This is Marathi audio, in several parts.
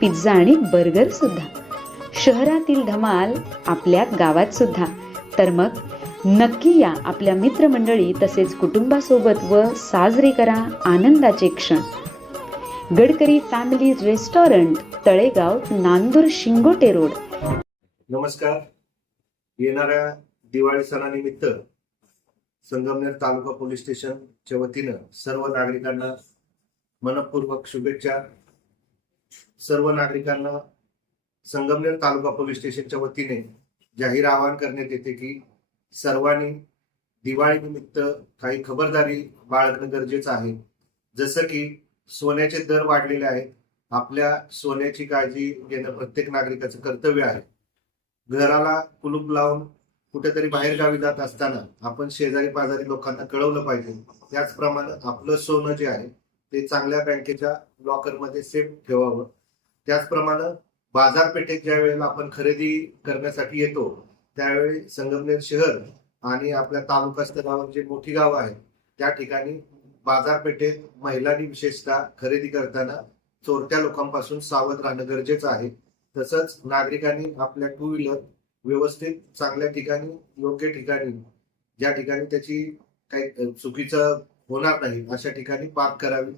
पिझ्झा आणि बर्गर सुद्धा. शहरातील धमाल आपल्या गावात सुद्धा. तर मग नक्की या आपल्या मित्रमंडळी तसेच कुटुंबासोबत व साजरे करा आनंदाचे क्षण. Gadkari family restaurant Talegaon Nandur Shingote road. नमस्कार. येणाऱ्या दिवाळी सणानिमित्त संगमनेर तालुका पोलीस स्टेशनच्या वतीनं सर्व नागरिकांना मनपूर्वक शुभेच्छा. सर्व नागरिकांना संगमनेर तालुका पोलीस स्टेशनच्या वतीने जाहीर आवाहन करण्यात येते की सर्वांनी दिवाळी निमित्त काही खबरदारी बाळगणं गरजेचं आहे. जसं की सोन्याचे दर वाढलेले आहेत. आपल्या सोन्याची काळजी घेणं प्रत्येक नागरिकाचं कर्तव्य आहे. घराला कुलूप लावून कुठेतरी बाहेर गावी जात असताना आपण शेजारी पाजारी लोकांना कळवलं पाहिजे. त्याचप्रमाणे आपलं सोनं जे आहे ते चांगल्या बँकेच्या लॉकरमध्ये सेफ ठेवावं. त्याचप्रमाणे बाजारपेठेत ज्या वेळेला आपण खरेदी करण्यासाठी येतो त्यावेळी संगमनेर शहर आणि आपल्या तालुका स्तरावर जे मोठी गावं आहेत त्या ठिकाणी बाजारपेठेत महिलांनी विशेषतः खरेदी करताना चोरट्या लोकांपासून सावध राहणं गरजेचं आहे. तसंच नागरिकांनी आपल्या टू व्हीलर व्यवस्थित चांगल्या ठिकाणी योग्य ठिकाणी ज्या ठिकाणी त्याची काही चुकीचं होणार नाही अशा ठिकाणी पार्क करावी.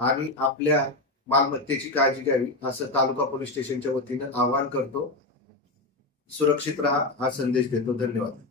आणि आपल्या मालमत्तेची काळजी घ्यावी. असं तालुका पोलीस स्टेशनच्या वतीनं आवाहन करतो. सुरक्षित राहा हा संदेश देतो. धन्यवाद.